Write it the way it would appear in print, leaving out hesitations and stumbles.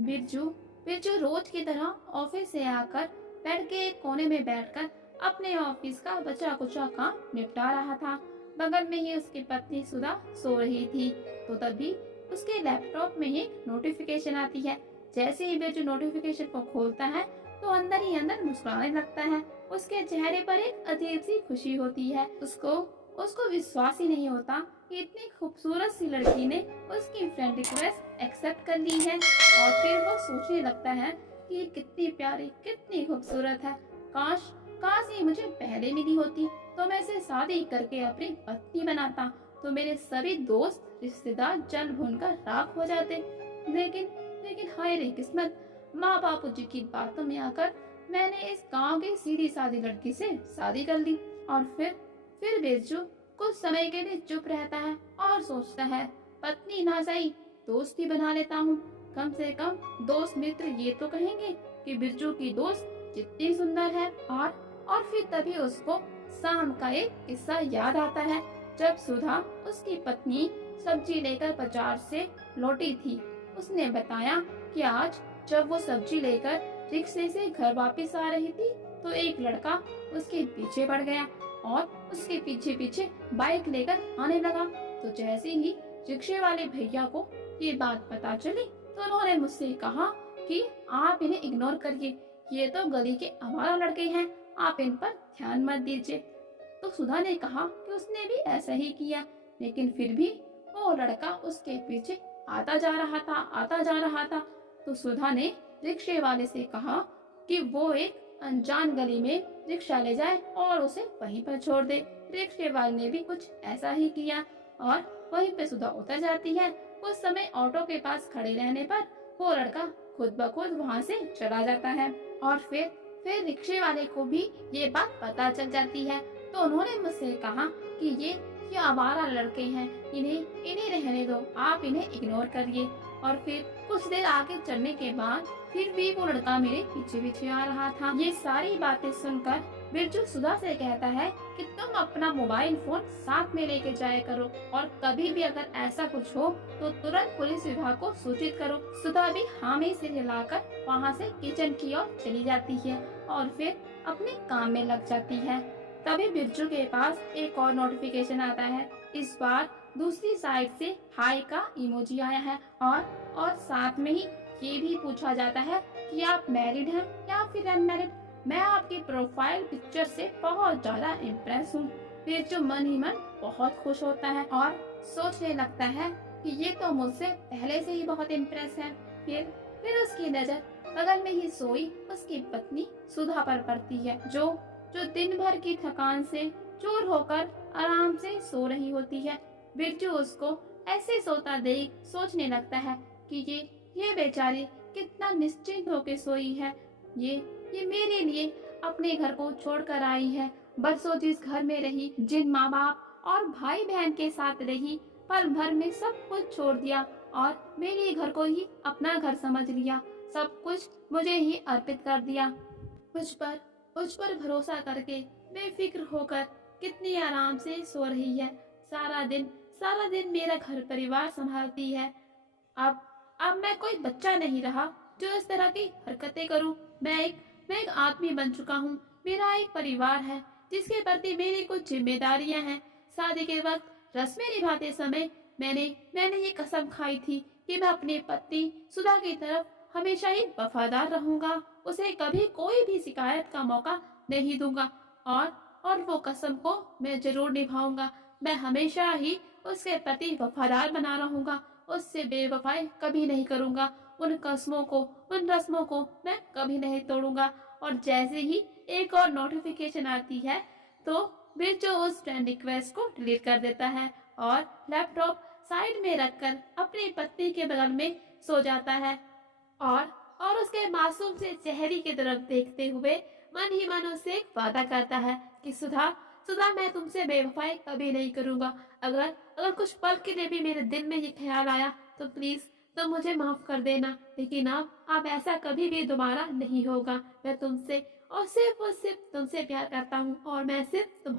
बिरजू बिरजू रोज की तरह ऑफिस से आकर बेड के एक कोने में बैठकर अपने ऑफिस का बचा कुचा काम निपटा रहा था। बगल में ही उसकी पत्नी सुधा सो रही थी। तो तभी उसके लैपटॉप में एक नोटिफिकेशन आती है। जैसे ही बिरजू नोटिफिकेशन को खोलता है तो अंदर ही अंदर मुस्कुराने लगता है। उसके चेहरे पर एक अजीब सी खुशी होती है। उसको उसको विश्वास ही नहीं होता कि इतनी खूबसूरत सी लड़की ने उसकी फ्रेंड रिक्वेस्ट एक्सेप्ट कर ली है। और फिर वो सोचने लगता है कि ये कितनी प्यारी कितनी खूबसूरत है। काश काश ये मुझे पहले मिली होती तो मैं इसे शादी करके अपनी पत्नी बनाता, तो मेरे सभी दोस्त रिश्तेदार जल भूनकर राख हो जाते। लेकिन लेकिन हाय रे किस्मत, माँ बापू जी की बातों में आकर मैंने इस गांव की सीधी सादी लड़की से शादी कर ली। और फिर बिरजू कुछ समय के लिए चुप रहता है और सोचता है, पत्नी ना सही दोस्त ही बना लेता हूँ। कम से कम दोस्त मित्र ये तो कहेंगे कि बिरजू की दोस्त कितनी सुंदर है। और फिर तभी उसको शाम का एक किस्सा याद आता है, जब सुधा उसकी पत्नी सब्जी लेकर बाजार से लौटी थी। उसने बताया कि आज जब वो सब्जी लेकर रिक्शे से घर वापस आ रही थी तो एक लड़का उसके पीछे पड़ गया और उसके पीछे पीछे बाइक लेकर आने लगा। तो जैसे ही रिक्शे वाले भैया को ये बात पता चली तो उन्होंने मुझसे कहा कि आप इन्हें इग्नोर करिए, ये तो गली के आवारा लड़के हैं, आप इन पर ध्यान मत दीजिए। तो सुधा ने कहा कि उसने भी ऐसा ही किया, लेकिन फिर भी वो लड़का उसके पीछे आता जा रहा था। तो सुधा ने रिक्शे वाले से कहा कि वो एक अनजान गली में रिक्शा ले जाए और उसे वहीं पर छोड़ दे। रिक्शे वाले ने भी कुछ ऐसा ही किया और वहीं पे सुधा उतर जाती है। कुछ समय ऑटो के पास खड़े रहने पर वो लड़का खुद ब खुद वहाँ से चला जाता है। और फिर रिक्शे वाले को भी ये बात पता चल जाती है। तो उन्होंने मुझसे कहा कि ये आवारा लड़के हैं, इन्हें इन्हें रहने दो, आप इन्हें इग्नोर करिए। और फिर कुछ देर आगे चलने के बाद फिर भी वो लड़का मेरे पीछे पीछे आ रहा था। ये सारी बातें सुनकर बिरजू सुधा से कहता है कि तुम अपना मोबाइल फोन साथ में लेके जाया करो और कभी भी अगर ऐसा कुछ हो तो तुरंत पुलिस विभाग को सूचित करो। सुधा भी हाँ में सिर हिलाकर वहाँ से किचन की ओर चली जाती है और फिर अपने काम में लग जाती है। तभी बिरजू के पास एक और नोटिफिकेशन आता है। इस बार दूसरी साइड से हाई का इमोजी आया है और साथ में ही ये भी पूछा जाता है कि आप मैरिड हैं या फिर अनमैरिड। मैं आपकी प्रोफाइल पिक्चर से बहुत ज्यादा इम्प्रेस हूँ। बिरजू मन ही मन बहुत खुश होता है और सोचने लगता है कि ये तो मुझसे पहले से ही बहुत इम्प्रेस है। फिर उसकी नजर बगल में ही सोई उसकी पत्नी सुधा पर पड़ती है, जो दिन भर की थकान से चूर होकर आराम से सो रही होती है। बिरजू उसको ऐसे सोता देख सोचने लगता है कि ये बेचारी कितना निश्चिंत होकर सोई है। ये मेरे लिए अपने घर को छोड़कर आई है। बरसों जिस घर में रही, जिन माँ बाप और भाई बहन के साथ रही, पल भर में सब कुछ छोड़ दिया और मेरे घर को ही अपना घर समझ लिया। सब कुछ मुझे ही अर्पित कर दिया। मुझ पर भरोसा करके बेफिक्र होकर कितनी आराम से सो रही है। सारा दिन मेरा घर परिवार संभालती है। अब मैं कोई बच्चा नहीं रहा जो इस तरह की हरकतें करूं। मैं एक आदमी बन चुका हूं। मेरा एक परिवार है जिसके प्रति मेरी कुछ जिम्मेदारियां हैं। शादी के वक्त रस्में निभाते समय मैंने ये कसम खाई थी कि मैं अपनी पत्नी सुधा की तरफ हमेशा ही वफादार रहूंगा। उसे कभी कोई भी शिकायत का मौका नहीं दूंगा और वो कसम को मैं जरूर निभाऊंगा। मैं हमेशा ही उसके प्रति वफादार बना रहूंगा। उससे बेवफाई कभी नहीं करूंगा। उन कस्मों को उन रस्मों को मैं कभी नहीं तोड़ूंगा। और जैसे ही एक और नोटिफिकेशन आती है तो बिरजू उस फ्रेंड रिक्वेस्ट को डिलीट कर देता है और लैपटॉप साइड में रखकर अपनी पत्नी के बगल में सो जाता है और उसके मासूम से चेहरे की तरफ देखते हुए मन ही मन उससे एक वादा करता है कि सुधा सुधा मैं तुमसे बेवफाई कभी नहीं करूंगा। अगर कुछ पल के लिए भी मेरे दिल में ये ख्याल आया तो प्लीज तुम मुझे माफ कर देना, लेकिन अब ऐसा कभी भी दोबारा नहीं होगा। मैं तुमसे और सिर्फ तुमसे प्यार करता हूँ और मैं सिर्फ तुम्हारा